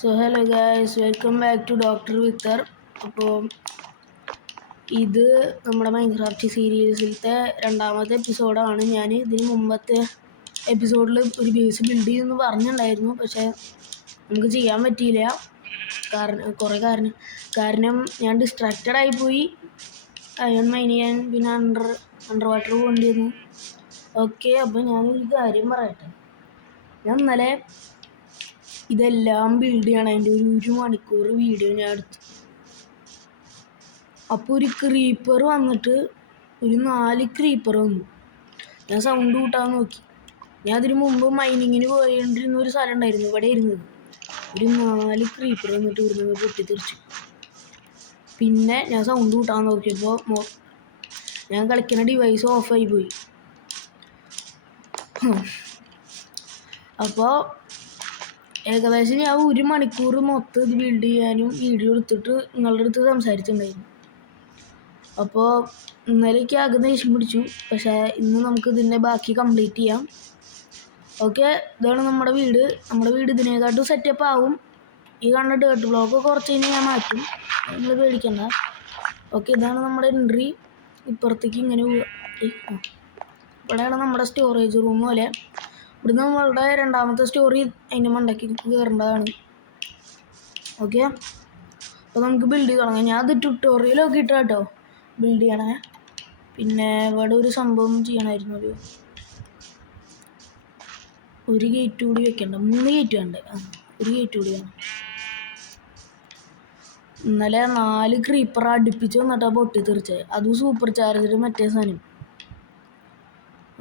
So hello guys, welcome back to doctor വിത്തർ. അപ്പോൾ ഇത് നമ്മുടെ മൈൻക്രാഫ്റ്റ് സീരീസിലത്തെ രണ്ടാമത്തെ എപ്പിസോഡാണ്. ഞാൻ ഇതിന് മുമ്പത്തെ എപ്പിസോഡിൽ ഒരു ബേസ് ബിൽഡ് ചെയ്യുമെന്ന് പറഞ്ഞിട്ടുണ്ടായിരുന്നു, പക്ഷേ നമുക്ക് ചെയ്യാൻ പറ്റിയില്ല. കാരണം ഞാൻ ഡിസ്ട്രാക്റ്റഡ് ആയിപ്പോയി. അയൺ മൈൻ ചെയ്യാൻ പിന്നെ അണ്ടർ വാട്ടർ പോകേണ്ടി വന്നു. ഓക്കെ, അപ്പോൾ ഞാനൊരു കാര്യം പറയട്ടെ. ഞാൻ ഇന്നലെ ഇതെല്ലാം ബിൽഡ് ചെയ്യണം. അതിൻ്റെ ഒരു മണിക്കൂർ വീഡിയോ ഞാൻ എടുത്തു. അപ്പോൾ ഒരു ക്രീപ്പർ വന്നിട്ട് ഒരു 4 ക്രീപ്പർ വന്നു. ഞാൻ സൗണ്ട് കൂട്ടാൻ നോക്കി. ഞാൻ അതിന് മുമ്പ് മൈനിങ്ങിന് പോയിക്കൊണ്ടിരുന്ന ഒരു സ്ഥലം ഉണ്ടായിരുന്നു, ഇവിടെ ഇരുന്നത്. ഒരു 4 ക്രീപ്പർ വന്നിട്ട് ഇവിടുന്ന് പൊട്ടിത്തെറിച്ചു. പിന്നെ ഞാൻ സൗണ്ട് കൂട്ടാൻ നോക്കിയപ്പോൾ ഞാൻ കളിക്കുന്ന ഡിവൈസ് ഓഫായി പോയി. അപ്പോൾ ഏകദേശം ഞാൻ ഒരു മണിക്കൂർ മൊത്തം ഇത് ബിൽഡ് ചെയ്യാനും വീഡിയോ എടുത്തിട്ട് നിങ്ങളുടെ അടുത്ത് സംസാരിച്ചിട്ടുണ്ടായിരുന്നു. അപ്പോൾ ഇന്നലേക്ക് ആകെ ദേഷ്യം പിടിച്ചു. പക്ഷേ ഇന്ന് നമുക്ക് ഇതിൻ്റെ ബാക്കി കംപ്ലീറ്റ് ചെയ്യാം. ഓക്കെ, ഇതാണ് നമ്മുടെ വീട്. നമ്മുടെ വീട് ഇതിനെക്കാട്ടും സെറ്റപ്പ് ആവും. ഈ കാണുന്ന ഡേർട്ട് ബ്ലോക്ക് കുറച്ച് കഴിഞ്ഞ് ഞാൻ മാറ്റും, നിങ്ങൾ പേടിക്കണ്ട. ഓക്കെ, ഇതാണ് നമ്മുടെ എൻട്രി. ഇപ്പുറത്തേക്ക് ഇങ്ങനെ ഇവിടെയാണ് നമ്മുടെ സ്റ്റോറേജ് റൂം പോലെ. ഇവിടുന്ന് നമ്മളുടെ രണ്ടാമത്തെ സ്റ്റോറി അതിൻ്റെ മണ്ടയ്ക്ക് കയറേണ്ടതാണ്. ഓക്കെ, അപ്പോൾ നമുക്ക് ബിൽഡ് ചെയ്ത് തുടങ്ങാം. ഞാൻ അത് ട്യൂട്ടോറിയലൊക്കെ ഇട്ടാ കേട്ടോ ബിൽഡ് ചെയ്യണേ. പിന്നെ ഇവിടെ ഒരു സംഭവം ചെയ്യണമായിരുന്നു. ഒരു ഗേറ്റ് കൂടി വെക്കണ്ട, 3 ഗേറ്റ് വേണ്ടേ? ഒരു ഗേറ്റ് കൂടി വേണം. ഇന്നലെ 4 ക്രീപ്പർ അടുപ്പിച്ച് വന്നിട്ടാ പൊട്ടി തെറിച്ചത്. അതും സൂപ്പർ ചാർജർ മറ്റേ സാധനം.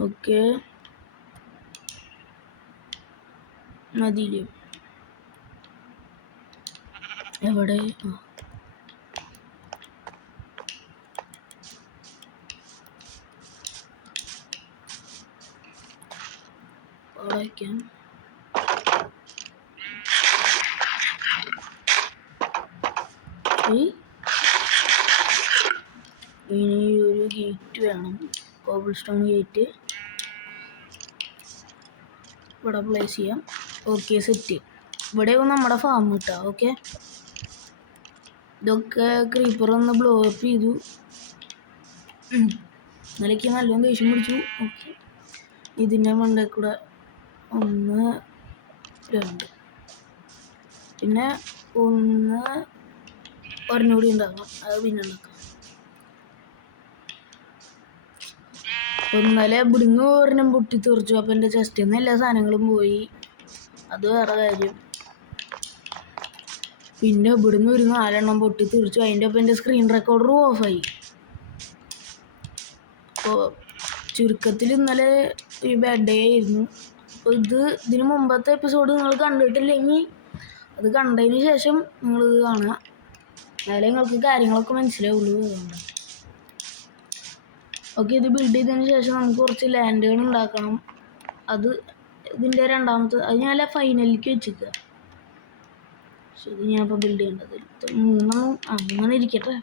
ഓക്കെ, മതിയില്ലേ? എവിടെ? വയ്ക്കാം. ഇനി ഒരു ഗേറ്റ് വേണം, കോബിൾ സ്റ്റോൺ ഗേറ്റ് ഇവിടെ പ്ലേസ് ചെയ്യാം. Okay, set. ഇവിടെ നമ്മുടെ ഫാം കിട്ടാം. ഓക്കെ, ഇതൊക്കെ ക്രീപ്പർ ഒന്ന് ബ്ലോ അപ്പ് ചെയ്തു. ഇന്നലേക്ക് നല്ലോണം ദേഷ്യം പിടിച്ചു. ഓക്കെ, ഇതിൻ്റെ മണ്ടയിൽ കൂടെ 1 2 പിന്നെ 1 ഒരെണ്ണം കൂടി ഉണ്ടാക്കണം. അത് പിന്നെ ഉണ്ടാക്കാം. ഇന്നലെ ഇവിടുന്ന് ഒരെണ്ണം പൊട്ടിത്തെറിച്ചു. അപ്പം എൻ്റെ ചെസ്റ്റിൽ നിന്ന് എല്ലാ സാധനങ്ങളും പോയി. അത് വേറെ കാര്യം. പിന്നെ ഇവിടുന്ന് ഒരു 4 എണ്ണം പൊട്ടിത്തെറിച്ചു. അതിൻ്റെ ഒപ്പം എൻ്റെ സ്ക്രീൻ റെക്കോർഡറും ഓഫായി. അപ്പോൾ ചുരുക്കത്തിൽ ഇന്നലെ ഒരു ബാഡ് ഡേ ആയിരുന്നു. അപ്പോൾ ഇതിന് മുമ്പത്തെ എപ്പിസോഡ് നിങ്ങൾ കണ്ടിട്ടില്ലെങ്കിൽ അത് കണ്ടതിന് ശേഷം നിങ്ങളിത് കാണുക. എന്നാലേ നിങ്ങൾക്ക് കാര്യങ്ങളൊക്കെ മനസ്സിലാവുള്ളൂ. അതുകൊണ്ട് ഓക്കെ, ഇത് ബിൽഡ് ചെയ്തതിന് ശേഷം നമുക്ക് കുറച്ച് ലാൻഡുകൾ ഉണ്ടാക്കണം. അത് ഇതിൻ്റെ രണ്ടാമത്തെ, അത് ഞാൻ ഫൈനലിലേക്ക് വെച്ചിരിക്കുക. ശരി, ഞാൻ ഇപ്പോൾ ബിൽഡ് ചെയ്യേണ്ടത് 3 അങ്ങനെ ഇരിക്കട്ടെ.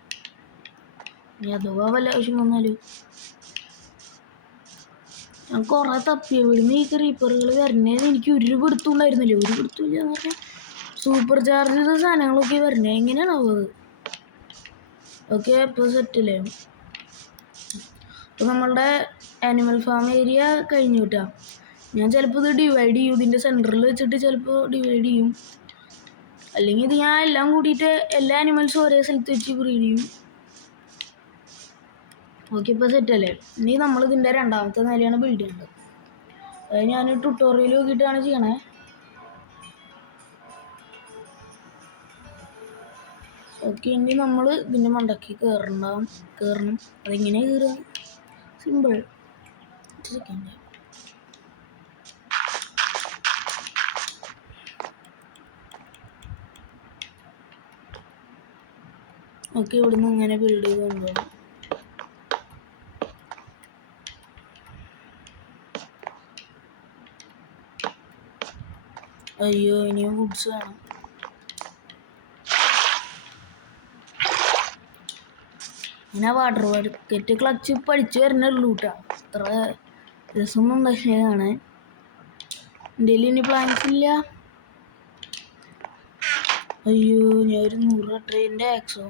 ഇനി അഥവാ വല്ല ആവശ്യം വന്നാലും ഞാൻ കുറേ തപ്പിയ വിടുന്ന ഈ ക്രീപ്പറുകൾ വരണേന്ന് എനിക്ക് ഒരു പിടുത്തുണ്ടായിരുന്നില്ല. ഒരു പിടുത്തില്ല എന്ന് പറഞ്ഞാൽ സൂപ്പർ ചാർജ് ചെയ്ത സാധനങ്ങളൊക്കെ വരണേ. എങ്ങനെയാണത്? ഓക്കെ, ഇപ്പോൾ സെറ്റല്ലേ? അപ്പോൾ നമ്മളുടെ ആനിമൽ ഫാം ഏരിയ കഴിഞ്ഞു കിട്ടാം. ഞാൻ ചിലപ്പോൾ ഇത് ഡിവൈഡ് ചെയ്യും. ഇതിൻ്റെ സെൻറ്ററിൽ വെച്ചിട്ട് ചിലപ്പോൾ ഡിവൈഡ് ചെയ്യും. അല്ലെങ്കിൽ ഇത് ഞാൻ എല്ലാം കൂടിയിട്ട് എല്ലാ ആനിമൽസും ഒരേ സ്ഥലത്ത് വെച്ച് ബ്രീഡ് ചെയ്യും. ഓക്കെ, ഇപ്പോൾ സെറ്റല്ലേ? ഇനി നമ്മളിതിൻ്റെ രണ്ടാമത്തെ നിലയാണ് ബിൽഡ് ചെയ്യേണ്ടത്. അത് ഞാൻ ട്യൂട്ടോറിയൽ നോക്കിയിട്ടാണ് ചെയ്യണേ. ഓക്കെ, ഇനി നമ്മൾ ഇതിൻ്റെ മണ്ടയ്ക്ക് കയറണം. അതെങ്ങനെ കയറുക? സിമ്പിൾ. സെക്കൻഡ്. ഓക്കെ, ഇവിടുന്ന് ഇങ്ങനെ ബിൽഡ് ചെയ്ത് കൊണ്ടുപോകണം. അയ്യോ, ഇനിയും വുഡ്സ് വേണം. ഇങ്ങനെ വാട്ടർ ബക്കറ്റ് ക്ലച്ച് പഠിച്ചു വരുന്നുള്ളൂ കേട്ടോ. അത്ര രസമൊന്നും ഉണ്ടാക്കിയതാണ്. എൻ്റെ ഇനി പ്ലാൻസ് ഇല്ല. അയ്യോ, ഞാൻ ഒരു 100 ട്രെയിൻ്റെ ആക്സോ.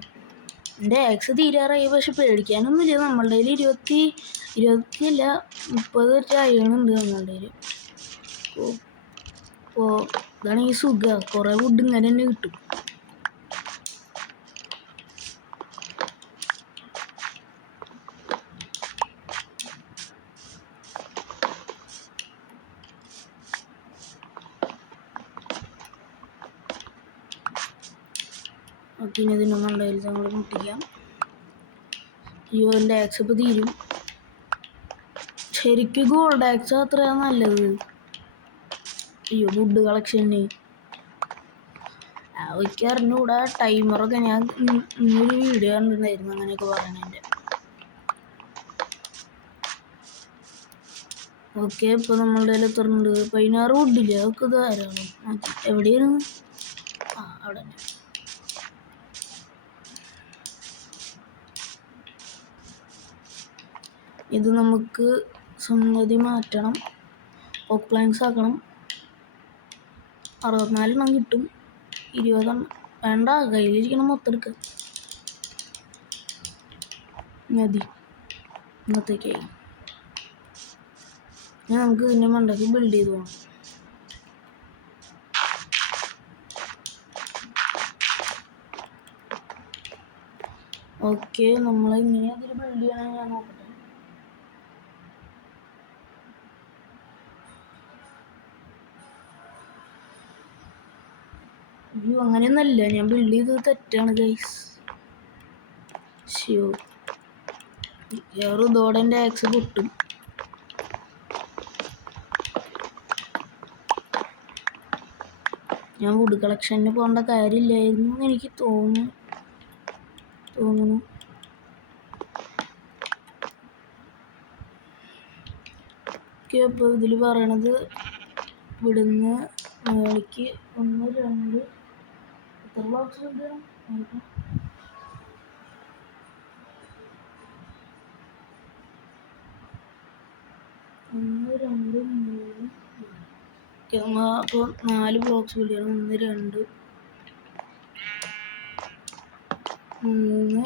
എൻ്റെ ആക്സ് തീരാറായി. പക്ഷെ പേടിക്കാനൊന്നുമില്ല. നമ്മളുടെ കയ്യിൽ 20 30 അയണുണ്ട് നമ്മളുടെ കയ്യിൽ. അപ്പോൾ ഇതാണെങ്കിൽ സുഖമാണ്, കുറേ വുഡ് ഇങ്ങനെ തന്നെ കിട്ടും. ഓക്കെ, ഇനി ഇതിനൊന്നും ഉണ്ടായില്ല, ഞങ്ങൾ മുട്ടിക്കാം. അയ്യോ, എൻ്റെ ആക്സ് ഇപ്പോൾ തീരും. ശരിക്കും ഗോൾഡ് ആക്സ് അത്രയാണ് നല്ലത്. അയ്യോ, വുഡ് കളക്ഷന് അവയ്ക്ക് അറിഞ്ഞൂടാ. ടൈമറൊക്കെ ഞാൻ ഇന്നൊരു വീഡിയോ കണ്ടിട്ടുണ്ടായിരുന്നു അങ്ങനെയൊക്കെ പറയണതിൻ്റെ. ഓക്കെ, ഇപ്പോൾ നമ്മളുടെ കയ്യിൽ എത്തുന്നുണ്ട് 16 വുഡില്ല. അതൊക്കെ ധാരാളം. എവിടെയാണ്? അവിടെ തന്നെ. ഇത് നമുക്ക് സംഗതി മാറ്റണം, ഓക്ക് പ്ലാങ്ക്സ് ആക്കണം. 64 എണ്ണം കിട്ടും. 20 എണ്ണം വേണ്ട, കയ്യിലിരിക്കണം മൊത്തം എടുക്കുക. മതി ഇന്നത്തേക്കായി. ഞാൻ നമുക്ക് ഇതിൻ്റെ മണ്ടയ്ക്ക് ബിൽഡ് ചെയ്ത് പോകണം. ഓക്കെ, നമ്മളെങ്ങനെയാണ് അതിൽ ബിൽഡ് ചെയ്യണമെന്ന് ഞാൻ നോക്കട്ടെ. അയ്യോ, അങ്ങനെയൊന്നല്ല, ഞാൻ ബിൽഡ് ചെയ്തത് തെറ്റാണ് ഗൈസ്. ഷ്യോ, ഇതോടെ എൻ്റെ ആക്സ് പൊട്ടും. ഞാൻ വുഡ് കളക്ഷന് പോകേണ്ട കാര്യമില്ലായിരുന്നു എന്ന് എനിക്ക് തോന്നുന്നു. ഓക്കെ, അപ്പോൾ ഇതിൽ പറയണത് ഇവിടുന്ന് മേളിക്ക് 1 2 എത്ര ബോക്സ് ഉണ്ട്? 1 2 3. ഓക്കെ, നമ്മൾ അപ്പോൾ 4 ബ്ലോക്സ് ബിൽഡ് ചെയ്യണം. 1 2 3.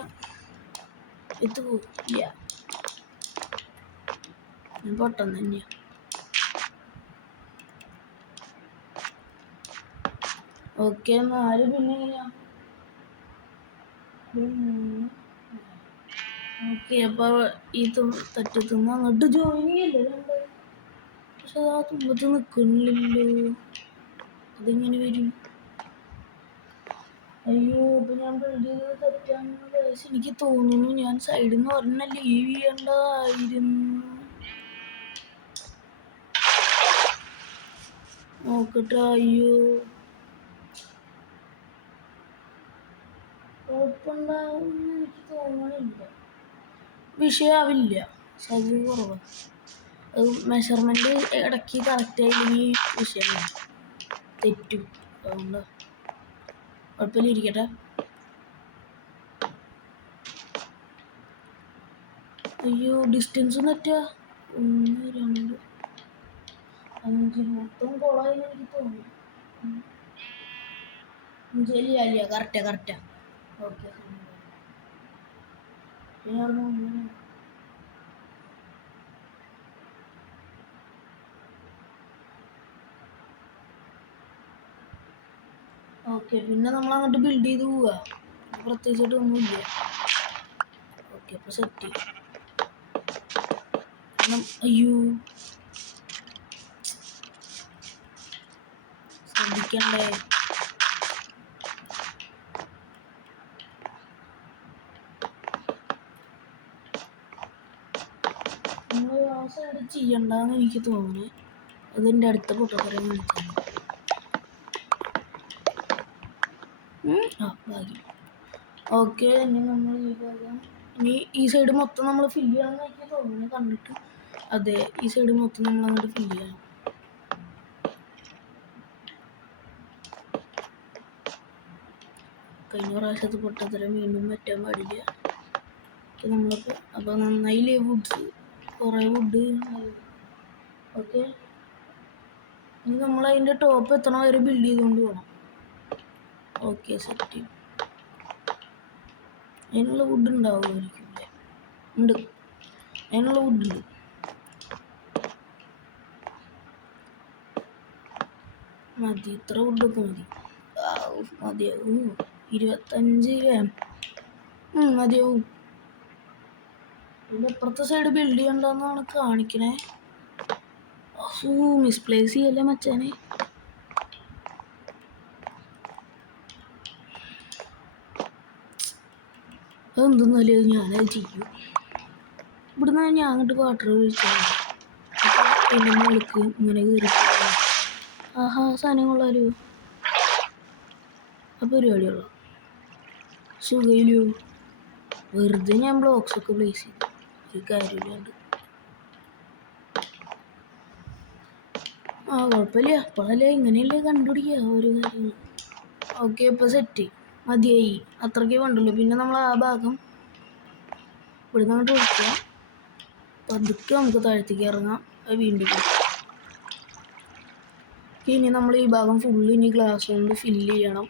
ഇത് ഇല്ല, ഞാൻ പൊട്ടെന്ന് തന്നെയാണ്. ഓക്കെ, 4 പിന്നെ എങ്ങനെയാ? ഓക്കെ, അപ്പോൾ ഈ തറ്റത്തുനിന്ന് അങ്ങോട്ട് ജോയിൻ ചെയ്യല്ലേ? പക്ഷെ ആ തുമ്പത്ത് നിൽക്കുന്നില്ലല്ലോ, അതെങ്ങനെ വരും? അയ്യോ, ഇപ്പം ഞാൻ ബിൽഡ് ചെയ്തത് തെറ്റാണെന്ന് എനിക്ക് തോന്നുന്നു. ഞാൻ സൈഡിൽ നിന്ന് ഒരെണ്ണം ലീവ് ചെയ്യേണ്ടതായിരുന്നു. നോക്കട്ടെ. അയ്യോ, കുഴപ്പമുണ്ടാവുമെന്ന് എനിക്ക് തോന്നണില്ല. വിഷയാവില്ല, സാധ്യത കുറവാണ്. അത് മെഷർമെൻറ്റ് ഇടയ്ക്ക് കറക്റ്റായില്ലെങ്കിൽ വിഷയമാണ്, തെറ്റും. അതുകൊണ്ട് കുഴപ്പമില്ല, ഇരിക്കട്ടെ. അയ്യോ, ഡിസ്റ്റൻസ് തെറ്റാ. 1 2 5 മൊത്തം കൊളായെന്ന് എനിക്ക് തോന്നുന്നു. 5 ഇല്ല, കറക്റ്റാ. ഓക്കെ, ഓക്കെ, പിന്നെ നമ്മൾ അങ്ങോട്ട് ബിൽഡ് ചെയ്ത് പോവുക. പ്രത്യേകിച്ചിട്ട് ഒന്നുമില്ല. ഓക്കെ, അപ്പോൾ സെറ്റ്. അയ്യോ, ശ്രദ്ധിക്കണ്ടേ? നമ്മൾ ആ സൈഡ് ചെയ്യണ്ടെന്ന് എനിക്ക് തോന്നുന്നു. അതിൻ്റെ അടുത്ത പൊട്ടത്തരം വിളിക്കുന്നു. ഭാഗ്യം. ഓക്കെ, ഇനി നമ്മൾ ഈ സൈഡ് മൊത്തം നമ്മൾ ഫില്ല് ചെയ്യണമെന്ന് എനിക്ക് തോന്നുന്നു കണ്ടിട്ട്. അതെ, ഈ സൈഡ് മൊത്തം നമ്മൾ അങ്ങോട്ട് ഫില്ല് ചെയ്യണം. കഴിഞ്ഞ പ്രാവശ്യത്ത് പൊട്ടത്തരം വീണ്ടും പറ്റാൻ പാടില്ല. നമ്മളപ്പോൾ അപ്പോൾ നന്നായില്ലേ വുഡ്സ്, കുറേ വുഡ്. ഓക്കെ, ഇനി നമ്മൾ അതിൻ്റെ ടോപ്പ് എത്തണ വരെ ബിൽഡ് ചെയ്തുകൊണ്ട് പോകണം. Okay set. അതിനുള്ള വുഡ് ഉണ്ടാവുമായിരിക്കും അല്ലേ? ഉണ്ട്, അതിനുള്ള വുഡുണ്ട്. മതി, ഇത്ര വുഡൊക്കെ മതി. മതിയാവും. 25 മതിയാവും. പിന്നെ അപ്പുറത്തെ സൈഡ് ബിൽഡ് ചെയ്യണ്ടെന്നാണ് കാണിക്കണേ. മിസ്പ്ലേസ് ചെയ്യല്ലേ മച്ചാനെ. അതെന്തെന്നല്ലേ ഞാനത് ചെയ്യും. ഇവിടുന്ന് ഞാൻ അങ്ങോട്ട് വാട്ടർ ഒഴിച്ചാൽ എൻ്റെ മുകൾക്ക് ഇങ്ങനെ കയറി. ആഹാ, സാധനം കൊള്ളാലോ. ആ പരിപാടിയുള്ള സുഖയിലോ. വെറുതെ ഞാൻ ബ്ലോക്സൊക്കെ പ്ലേസ് ചെയ്തു, ഒരു കാര്യമില്ലാണ്ട്. കുഴപ്പമില്ല, അപ്പോഴല്ലേ ഇങ്ങനെയല്ലേ കണ്ടുപിടിക്കുക ഓരോ കാര്യങ്ങൾ. ഓക്കെ, ഇപ്പോൾ സെറ്റ് മതിയായി. അത്രയ്ക്കേ വേണ്ടുള്ളൂ. പിന്നെ നമ്മൾ ആ ഭാഗം ഇവിടെ നിന്ന് അങ്ങോട്ട് കൊടുക്കുക. പതുക്കെ നമുക്ക് താഴത്തേക്ക് ഇറങ്ങാം. അത് വീണ്ടും ഇനി നമ്മൾ ഈ ഭാഗം ഫുള്ള് ഇനി ഗ്ലാസ് കൊണ്ട് ഫില്ല് ചെയ്യണം.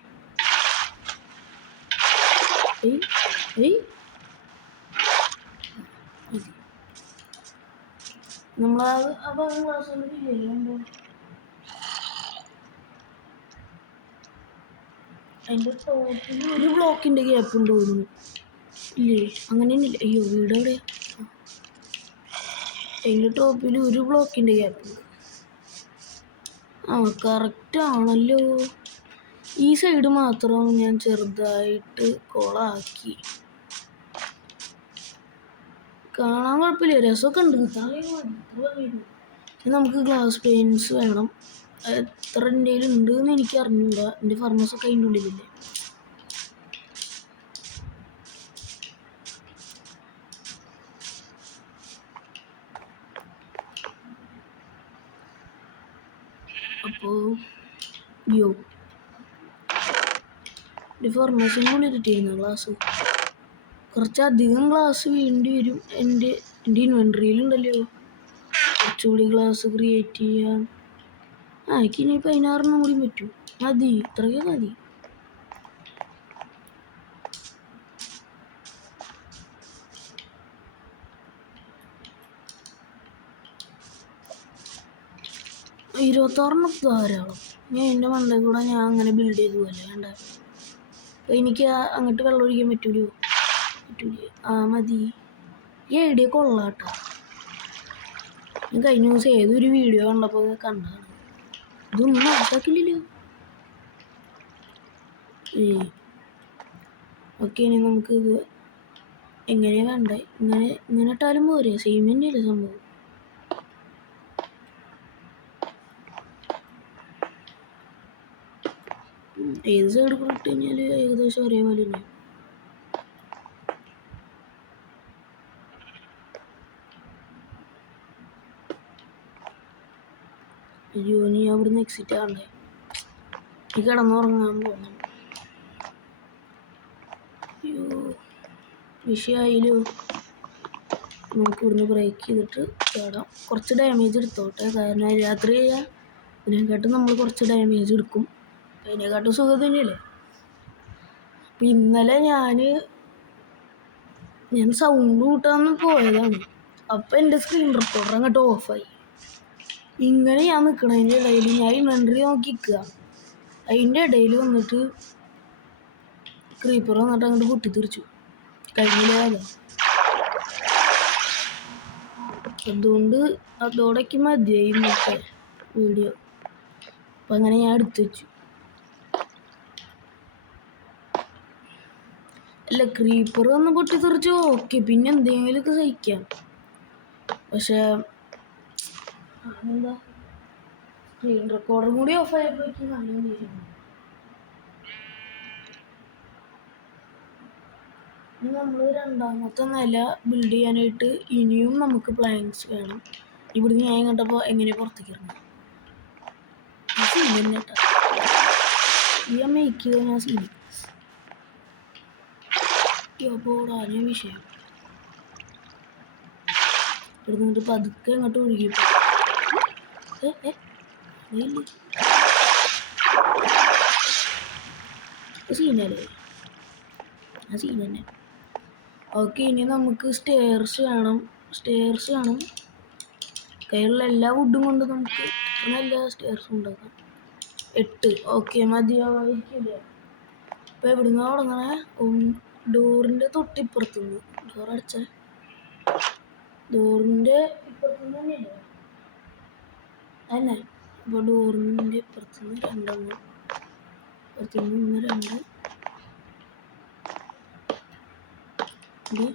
നമ്മൾ ആ ഭാഗം ഗ്ലാസ് കൊണ്ട് ഫില്ല് ചെയ്യണ്ടോ? അതിൻ്റെ ടോപ്പിൽ ഒരു ബ്ലോക്കിൻ്റെ ഗ്യാപ്പ് ഉണ്ട് തോന്നുന്നു. ഇല്ലേ, അങ്ങനെയൊന്നുമില്ല. അയ്യോ, വീട് എവിടെയാ? അതിൻ്റെ ടോപ്പിൽ ഒരു ബ്ലോക്കിൻ്റെ ഗ്യാപ്പ് ഉണ്ട്. കറക്റ്റ് ആണല്ലോ. ഈ സൈഡ് മാത്രം ഞാൻ ചെറുതായിട്ട് കൊളാക്കി. കാണാൻ കുഴപ്പമില്ല, രസമൊക്കെ ഉണ്ട്. നമുക്ക് ഗ്ലാസ് പെയിൻസ് വേണം. എത്ര എൻ്റെ ഉണ്ട് എന്ന് എനിക്ക് അറിഞ്ഞൂടാ. എൻ്റെ ഫർണസൊക്കെ അതിൻ്റെ ഉള്ളിലില്ലേ. അപ്പോൾ ഫർണസിൻ്റെ ഉള്ളിലിട്ടിരുന്ന ഗ്ലാസ് കുറച്ചധികം ഗ്ലാസ് വേണ്ടി വരും. എൻ്റെ ഇൻവെൻട്രിയിലുണ്ടല്ലോ കുറച്ചുകൂടി ഗ്ലാസ് ക്രിയേറ്റ് ചെയ്യാൻ. എനിക്ക് ഇനി 16 കൂടി പറ്റും. മതി, ഇത്രയൊക്കെ മതി. $26 ധാരാളം. ഞാൻ എൻ്റെ മണ്ടയിൽ കൂടെ ഞാൻ അങ്ങനെ ബിൽഡ് ചെയ്തു പോലെ വേണ്ട. അപ്പം എനിക്ക് അങ്ങോട്ട് വെള്ളം ഒഴിക്കാൻ പറ്റൂലേ? മതി. ഈ ഐഡിയ കൊള്ളാട്ടോ. ഞാൻ കഴിഞ്ഞ ദിവസം ഏതൊരു വീഡിയോ കണ്ടപ്പോൾ കണ്ടാണ്. ഇതൊന്നും ആക്കാക്കില്ലല്ലോ. ഓക്കെ, ഇനി നമുക്കിത് എങ്ങനെയാണ് വേണ്ടേ? ഇങ്ങനെ ഇട്ടാലും പോരെ? സെയിം തന്നെയല്ലേ സംഭവം. ഏത് സൈഡ് കൂടെ ഇട്ട് കഴിഞ്ഞാൽ ഏകദേശം ഒരേപോലെ തന്നെ. ജോനി അവിടുന്ന് എക്സിറ്റ് ആവണ്ടേ? ഈ കിടന്നുറങ്ങാൻ പോകണം. അയ്യോ, വിഷയമായാലോ. നമുക്ക് ഇവിടുന്ന് ബ്രേക്ക് ചെയ്തിട്ട് ചാടാം. കുറച്ച് ഡാമേജ് എടുത്തോട്ടെ, കാരണം രാത്രി ഇതിനെക്കാട്ടും നമ്മൾ കുറച്ച് ഡാമേജ് എടുക്കും. അതിനെക്കാട്ടും സുഖം തന്നെയല്ലേ. അപ്പം ഇന്നലെ ഞാൻ സൗണ്ട് കൂട്ടാന്ന് പോയതാണ്. അപ്പം എൻ്റെ സ്ക്രീൻ റെക്കോർഡർ അങ്ങോട്ട് ഓഫായി. ഇങ്ങനെ ഞാൻ നിൽക്കണതിൻ്റെ ഇടയിൽ ഞാൻ ഇൻവെൻട്രി നോക്കി നിൽക്കുക. അതിൻ്റെ ഇടയിൽ വന്നിട്ട് ക്രീപ്പർ വന്നിട്ട് അങ്ങോട്ട് പൊട്ടിത്തെറിച്ചു. കഴിഞ്ഞില്ല. അതുകൊണ്ട് അതോടൊക്കെ മതിയായി ഇന്നത്തെ വീഡിയോ. അപ്പം അങ്ങനെ ഞാൻ എടുത്തു വെച്ചു. അല്ല, ക്രീപ്പർ വന്ന് പൊട്ടിത്തെറിച്ചു ഓക്കെ, പിന്നെ എന്തെങ്കിലുമൊക്കെ സഹിക്കാം. പക്ഷേ എന്താ സ്ക്രീൻ റെക്കോർഡർ കൂടി ഓഫായപ്പോഴേക്കും നല്ല ദേഷ്യം. ഇനി നമ്മൾ രണ്ടാമത്തെ നില ബിൽഡ് ചെയ്യാനായിട്ട് ഇനിയും നമുക്ക് പ്ലാൻസ് വേണം. ഇവിടുന്ന് ഞാൻ കണ്ടപ്പോൾ എങ്ങനെ പുറത്തേക്ക് ഇറങ്ങും? സീൻ കേട്ടോ. ഞാൻ മേക്ക് ചെയ്ത ഞാൻ സീൻ പോടാനും വിഷയം. ഇവിടുന്ന് പതുക്കെ അങ്ങോട്ട് ഒഴുകി. സീനല്ലേ, ആ സീൻ തന്നെ. ഓക്കെ, ഇനി നമുക്ക് സ്റ്റെയർസ് വേണം. കയ്യിലുള്ള എല്ലാ വുഡും കൊണ്ട് നമുക്ക് നല്ല സ്റ്റെയർസ് ഉണ്ടാക്കാം. 8. ഓക്കെ, മതിയാവായിരിക്കില്ല. ഇപ്പം എവിടുന്ന തുടങ്ങണേ? ഡോറിൻ്റെ തൊട്ടിപ്പുറത്തുനിന്ന്. ഡോർ അടച്ച ഡോറിൻ്റെ ഇപ്പുറത്തുനിന്ന് തന്നെയല്ലേ തന്നെ. അപ്പോൾ ഡോറിൻ്റെ ഇപ്പുറത്തുനിന്ന് 2 ഇപ്പുറത്തുനിന്ന് 2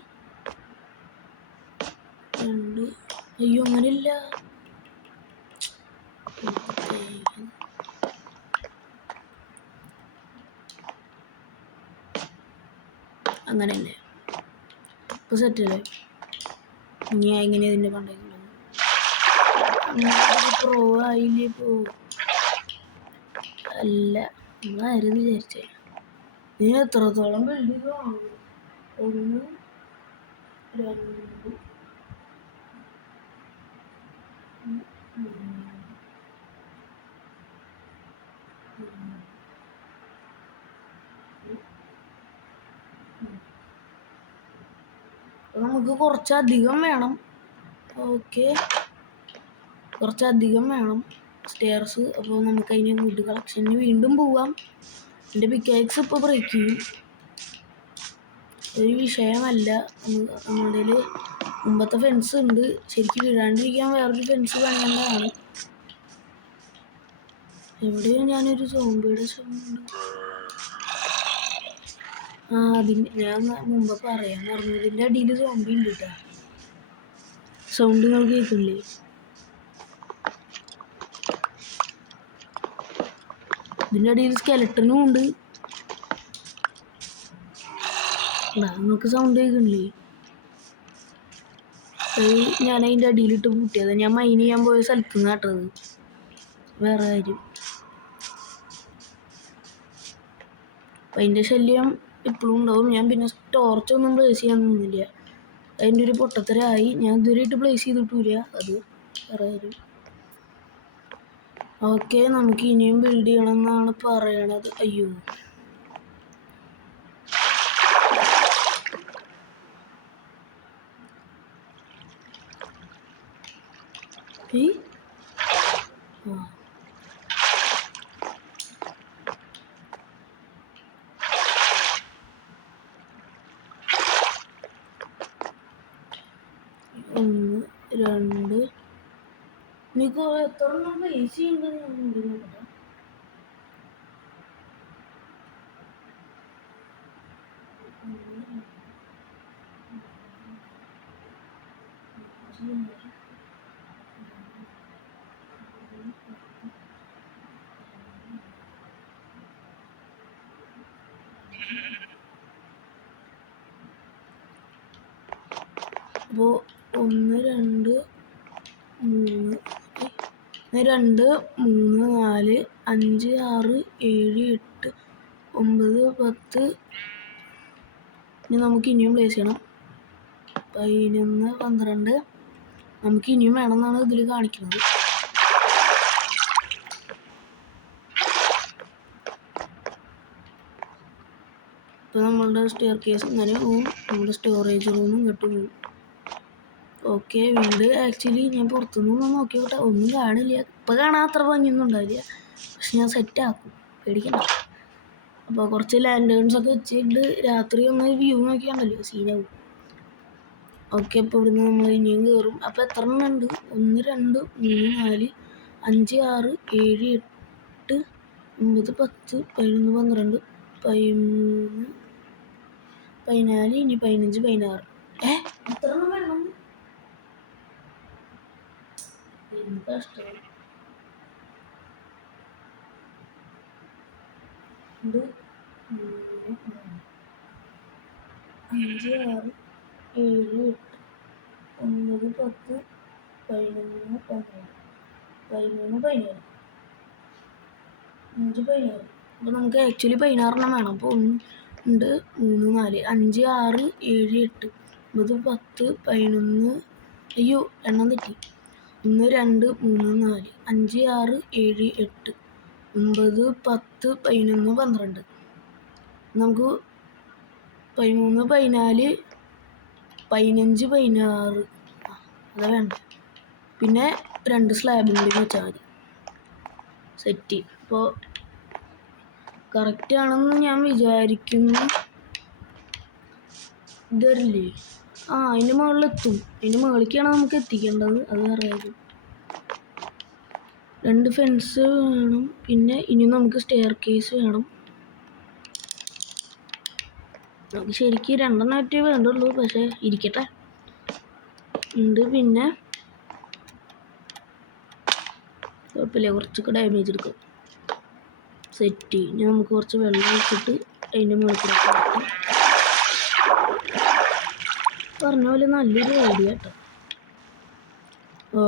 2. അയ്യോ, അങ്ങനെയില്ല. അങ്ങനെയല്ലേ, ഇപ്പോൾ സെറ്റല്ലേ. ഇനി എങ്ങനെ ഇതിൻ്റെ പണ്ടേക്കുള്ളത് പ്രോ ആയില്ലേ? ഇപ്പോൾ അല്ല, നമ്മളായിരുന്നു വിചാരിച്ചേ. നീ എത്രത്തോളം ബിൽഡ് ചെയ്ത് വാങ്ങുന്നു? 1 2 നമുക്ക് കുറച്ചധികം വേണം. ഓക്കെ, കുറച്ചധികം വേണം സ്റ്റെയർസ്. അപ്പോൾ നമുക്ക് അതിന് വുഡ് കളക്ഷന് വീണ്ടും പോവാം. എൻ്റെ പിക്കാക്സ് ഇപ്പോൾ ബ്രേക്ക് ചെയ്യും, ഒരു വിഷയമല്ല. നമ്മളുടെ മുമ്പത്തെ ഫെൻസ് ഉണ്ട്, ശരിക്കും വീഴാണ്ടിരിക്കാൻ വേറൊരു ഫെൻസ് പണിയേണ്ടതാണ്. എവിടെയോ ഞാനൊരു സോംബിയുടെ ശബ്ദമുണ്ട്. അതിന് ഞാൻ മുമ്പ് പറയാൻ പറഞ്ഞു, ഇതിൻ്റെ അടിയിൽ സോംബി ഉണ്ട് കേട്ടോ. സൗണ്ട് നിങ്ങൾ കേൾക്കില്ലേ? ഇതിൻ്റെ അടിയിൽ സ്കെലട്ടനും ഉണ്ട്. നിങ്ങൾക്ക് സൗണ്ട് കേൾക്കണില്ലേ? ഞാൻ അതിൻ്റെ അടിയിലിട്ട് പൂട്ടിയത്. ഞാൻ മൈൻ ചെയ്യാൻ പോയ സ്ഥലത്ത് നിന്ന് കേട്ടത്, വേറെ കാര്യം. അപ്പം അതിൻ്റെ ശല്യം ഇപ്പോഴും ഉണ്ടാവും. ഞാൻ പിന്നെ ടോർച്ചൊന്നും പ്ലേസ് ചെയ്യാൻ നിന്നില്ല, അതിൻ്റെ ഒരു പൊട്ടത്തരായി. ഞാൻ ഇതുവരെയായിട്ട് പ്ലേസ് ചെയ്തിട്ടില്ല, അത് വേറെ കാര്യം. ഓക്കെ, നമുക്ക് ഇനിയും ബിൽഡ് ചെയ്യണം എന്നാണ് പറയണത്. അയ്യോ, ഒന്ന് 2. എനിക്ക് എത്ര പ്ലേസ് ചെയ്യുന്നുണ്ടെന്ന് നോക്കട്ടെ. അപ്പോൾ 1 2 3 2 3 4 5 6 7 8 9 10. ഇനി നമുക്ക് ഇനിയും പ്ലേസ് ചെയ്യണം. 11 12. നമുക്ക് ഇനിയും വേണമെന്നാണ് ഇതിൽ കാണിക്കുന്നത്. ഇപ്പോൾ നമ്മളുടെ സ്റ്റെയർ കേസ് ഇങ്ങനെ പോവും, നമ്മുടെ സ്റ്റോറേജ് റൂമും ഇങ്ങോട്ട് പോവും. ഓക്കെ, വീട് ആക്ച്വലി ഞാൻ പുറത്തുനിന്നൊന്നും നോക്കി വിട്ടാ ഒന്നും കാണില്ല. ഇപ്പം കാണാൻ അത്ര ഭംഗിയൊന്നും ഉണ്ടാവില്ല, പക്ഷെ ഞാൻ സെറ്റാക്കും, പേടിക്കണ്ട. അപ്പോൾ കുറച്ച് ലാൻഡേൺസൊക്കെ വെച്ചിട്ട് രാത്രി ഒന്ന് വ്യൂ നോക്കിയാണല്ലോ സീനാവും. ഓക്കെ, അപ്പോൾ ഇവിടുന്ന് നമ്മൾ ഇനിയും കയറും. അപ്പോൾ എത്ര എണ്ണം ഉണ്ട്? 1 2 3 4 5 6 7 8 9 10 11 12 13 14 ഇനി 15 16. എത്ര എണ്ണം വേണം? കഷ്ടം. 2 3 5 6 7 8 9 10 11 12 13 17 5 16. അപ്പോൾ നമുക്ക് ആക്ച്വലി 16 എണ്ണം വേണം. അപ്പോൾ 1 2 3 4 5 6 7 8 9 10 11. അയ്യോ, എണ്ണം തെറ്റി. 1 2 3 4 5 6 7 8 9 10 11 12. നമുക്ക് 13, 14, 15, 16 അതാ വേണ്ട. പിന്നെ 2 സ്ലാബും കൂടി വെച്ചാൽ മതി. സെറ്റ്. ഇപ്പോൾ കറക്റ്റ് ആണെന്ന് ഞാൻ വിചാരിക്കുന്നു. ഇതല്ലേ അതിൻ്റെ മുകളിലെത്തും. അതിൻ്റെ മുകളിലേക്കാണ് നമുക്ക് എത്തിക്കേണ്ടത്. അത് അറിയാം. 2 ഫെൻസ് വേണം. പിന്നെ ഇനി നമുക്ക് സ്റ്റെയർ കേസ് വേണം. നമുക്ക് ശരിക്കും 2 വേണ്ടുള്ളൂ, പക്ഷെ ഇരിക്കട്ടെ ഉണ്ട്. പിന്നെ കുഴപ്പമില്ല, കുറച്ചൊക്കെ ഡാമേജ് എടുക്കും. സെറ്റ്. ഇനി നമുക്ക് കുറച്ച് വെള്ളം ഒഴിച്ചിട്ട് അതിൻ്റെ മുകളിൽ പറഞ്ഞ പോലെ നല്ലൊരു ഐഡിയ കേട്ടോ.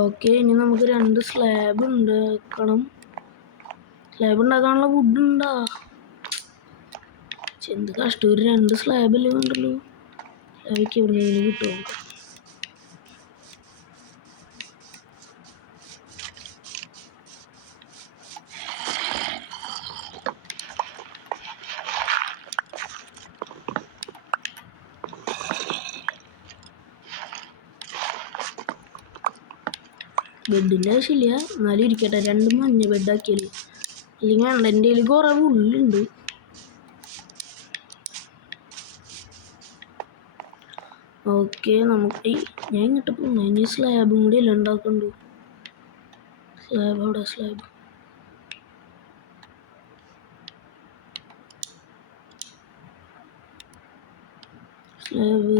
ഓക്കെ, ഇനി നമുക്ക് 2 സ്ലാബ് ഉണ്ടാക്കണം. സ്ലാബ് ഉണ്ടാക്കാനുള്ള വുഡ് ഉണ്ടാ? എന്ത് കഷ്ടം, ഒരു 2 സ്ലാബല്ലേ വേണ്ടുള്ളൂ. സ്ലാബിക്ക് എവിടെയെങ്കിലും കിട്ടുമോ? ബെഡിൻ്റെ ആവശ്യമില്ല, എന്നാലും ഇരിക്കട്ടെ. 2 മഞ്ഞ ബെഡാക്കിയാൽ. അല്ലെങ്കിൽ വേണ്ട, എൻ്റെ കയ്യിൽ കുറേ ഉള്ളുണ്ട്. ഓക്കെ, നമുക്ക് ഞാൻ ഇങ്ങോട്ട് പോകണം. ഇനി സ്ലാബും കൂടി അല്ല ഉണ്ടാക്കണ്ടു. സ്ലാബ് അവിടെ, സ്ലാബ്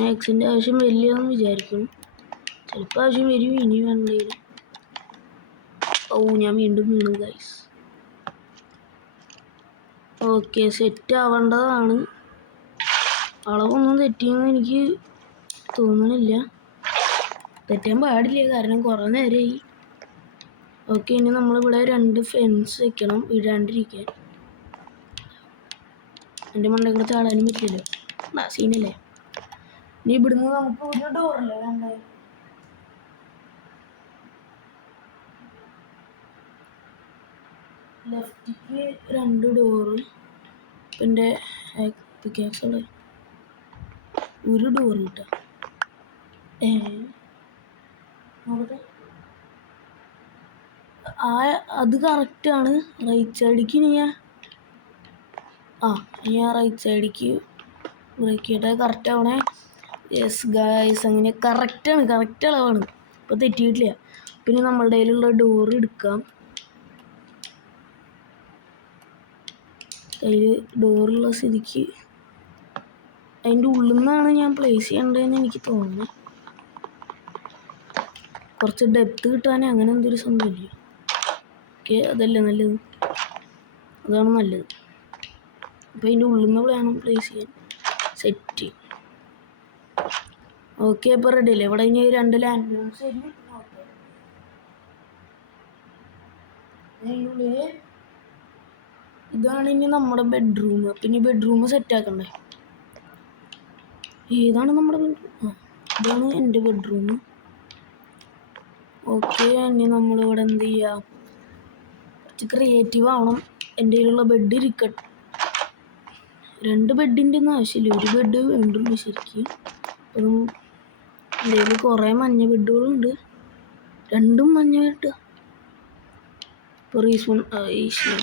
മാക്സിൻ്റെ ആവശ്യം വലിയതെന്ന് വിചാരിക്കുന്നു. ചിലപ്പോൾ ആവശ്യം വരും. ഇനി വേണ്ടേലും. ഞാൻ വീണ്ടും വീണു ഗൈസ്. ഓക്കെ, സെറ്റ് ആവേണ്ടതാണ്. അളവൊന്നും തെറ്റിയെന്ന് എനിക്ക് തോന്നണില്ല. തെറ്റാൻ പാടില്ല, കാരണം കുറേ നേരമായി. ഓക്കെ, ഇനി നമ്മളിവിടെ 2 ഫെൻസ് വെക്കണം, ഇടാണ്ടിരിക്കാൻ. എൻ്റെ മണ്ടയിൽ കൂടെ ചാടാനും പറ്റില്ലല്ലോ, സീനല്ലേ. ഇനി ഇവിടുന്ന് നമുക്ക് ഒരു ഡോറല്ലേ വേണ്ടത്. ലെഫ്റ്റിക്ക് 2 ഡോറ്. എൻ്റെ പിക്കാക്സോടെ ഒരു ഡോറ് കിട്ടാം. അത് കറക്റ്റാണ്. റൈറ്റ് സൈഡിക്ക് ഞാൻ റൈറ്റ് സൈഡിക്ക് ബ്രേക്ക് ചെയ്യട്ടെ. കറക്റ്റ് ആവണേ. യെസ് ഗായ്സ്, അങ്ങനെ കറക്റ്റാണ്. കറക്റ്റ് അളവാണ്. ഇപ്പോൾ തെറ്റിയിട്ടില്ല. പിന്നെ നമ്മളുടെ കയ്യിലുള്ള ഡോറ് എടുക്കാം. കയ്യിൽ ഡോറുള്ള സ്ഥിതിക്ക് അതിൻ്റെ ഉള്ളിൽ നിന്നാണ് ഞാൻ പ്ലേസ് ചെയ്യേണ്ടതെന്ന് എനിക്ക് തോന്നുന്നു. കുറച്ച് ഡെപ്ത് കിട്ടാൻ അങ്ങനെ എന്തൊരു സംഭവമില്ല. ഓക്കെ, അതല്ലേ നല്ലത്. അതാണ് നല്ലത്. അപ്പോൾ അതിൻ്റെ ഉള്ളിൽ നിന്ന് വേണം പ്ലേസ് ചെയ്യാൻ. സെറ്റ്. ഓക്കെ, ഇപ്പോൾ റെഡി അല്ലേ. ഇവിടെ ഇനി 2 ലാൻഡ് മൈൻസ് ആയിരിക്കും. ഇതാണ് ഇനി നമ്മുടെ ബെഡ്റൂം. പിന്നെ ബെഡ്റൂം സെറ്റ് ആക്കണ്ടേ. ഏതാണ് നമ്മുടെ ബെഡ്റൂം? ഇതാണ് എൻ്റെ ബെഡ്റൂം. ഓക്കെ, ഇനി നമ്മളിവിടെ എന്ത് ചെയ്യാം? കുറച്ച് ക്രിയേറ്റീവ് ആവണം. എൻ്റെ കയ്യിലുള്ള ബെഡ് ഇരിക്കട്ടെ. 2 ബെഡിൻ്റെ ഒന്നും ആവശ്യമില്ല, ഒരു ബെഡ് വേണ്ടുള്ളൂ ശരിക്കും. അപ്പം എൻ്റെ കയ്യിൽ കുറേ മഞ്ഞ ബെഡുകളുണ്ട്. 2 മഞ്ഞ ബെഡ്. ഇപ്പോൾ റീസ്പോൺ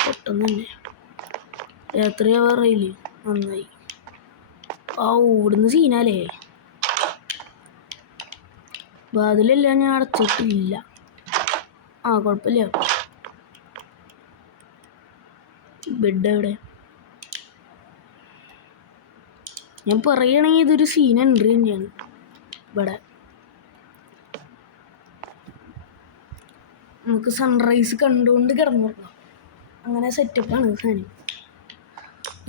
പെട്ടെന്ന് തന്നെ രാത്രി ആവാറായില്ലേ. നന്നായി. ഇവിടുന്ന് സീനാലേ. വാതിലെല്ലാം ഞാൻ അടച്ചിട്ടില്ല. കുഴപ്പമില്ല. ബെഡ് എവിടെ? ഞാൻ പറയുകയാണെങ്കിൽ ഇതൊരു സീൻ എൻട്രി തന്നെയാണ്. ഇവിടെ നമുക്ക് സൺറൈസ് കണ്ടുകൊണ്ട് കിടന്നുറങ്ങാം. അങ്ങനെ സെറ്റപ്പാണ് സാധനം.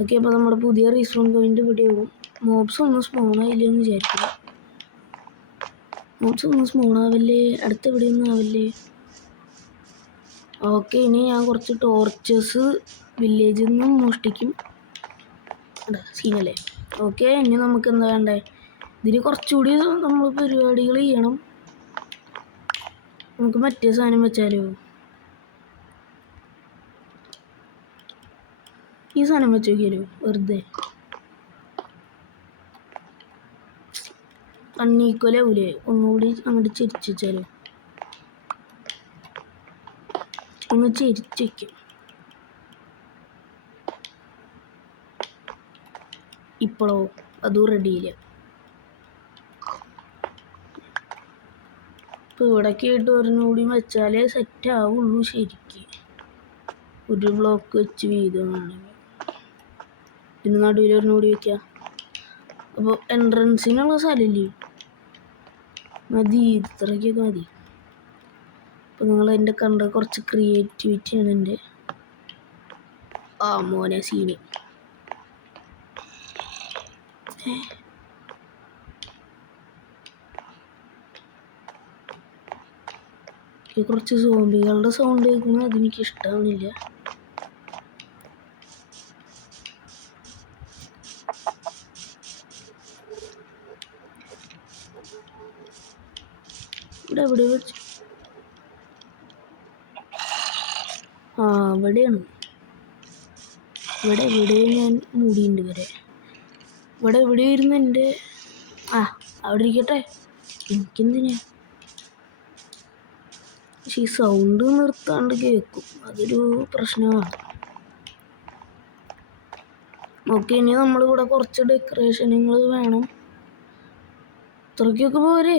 ഓക്കെ, അപ്പോൾ നമ്മുടെ പുതിയ റീസ്പോൺ പോയിന്റ് ഇവിടെ ആവും. മോബ്സ് ഒന്നും സ്പോൺ ആയില്ലെന്ന് വിചാരിക്കുന്നു. മോബ്സ് ഒന്നും സ്പോൺ ആവില്ലേ. അടുത്ത് എവിടെയൊന്നും ആവില്ലേ. ഓക്കെ, ഇനി ഞാൻ കുറച്ച് ടോർച്ചസ് വില്ലേജിൽ നിന്നും മോഷ്ടിക്കും. സീനല്ലേ. ഓക്കെ, ഇനി നമുക്ക് എന്താ വേണ്ടേ? ഇതിന് കുറച്ചുകൂടി നമ്മൾ പരിപാടികൾ ചെയ്യണം. നമുക്ക് മറ്റേ സാധനം വെച്ചാലോ? ഈ സാധനം വെച്ച് നോക്കിയാലോ വെറുതെ അണ്ണീക്കൊലാവൂലേ ഒന്നുകൂടി അങ്ങോട്ട് ചിരിച്ചു വെച്ചാലോ ഒന്ന് ചിരിച്ചു വയ്ക്കും ഇപ്പോഴോ അതും റെഡിയില്ല ഇപ്പോൾ ഇവിടേക്ക് ആയിട്ട് ഒരെണ്ണൂടി വെച്ചാലേ സെറ്റ് ആവുള്ളൂ ശരിക്ക് ഒരു ബ്ലോക്ക് വെച്ച് വീതമാണെങ്കിൽ ഇതിന് നടുവിൽ ഒരെണ്ണൂടി വയ്ക്കാം അപ്പോൾ എൻട്രൻസിനുള്ള സ്ഥലമില്ലേ മതി ഇത്രയ്ക്കൊക്കെ മതി അപ്പോൾ നിങ്ങൾ എൻ്റെ കണ്ട കുറച്ച് ക്രിയേറ്റിവിറ്റിയാണ് എൻ്റെ മോനെ സീനി കുറച്ച് സോംബികളുടെ സൗണ്ട് കേൾക്കുന്നത് അതെനിക്ക് ഇഷ്ടമാവുന്നില്ല ഇവിടെ എവിടെ വെച്ച് ഇവിടെയാണ് ഇവിടെ എവിടെയും ഞാൻ മൂടിയുണ്ട് വരെ ഇവിടെ എവിടെയായിരുന്നു എൻ്റെ അവിടെ ഇരിക്കട്ടെ എനിക്കെന്തിനാ പക്ഷെ ഈ സൗണ്ട് നിർത്താണ്ട് കേൾക്കും അതൊരു പ്രശ്നമാണ് ഓക്കെ ഇനി നമ്മളിവിടെ കുറച്ച് ഡെക്കറേഷനുകൾ വേണം ഇത്രയ്ക്കൊക്കെ പോരെ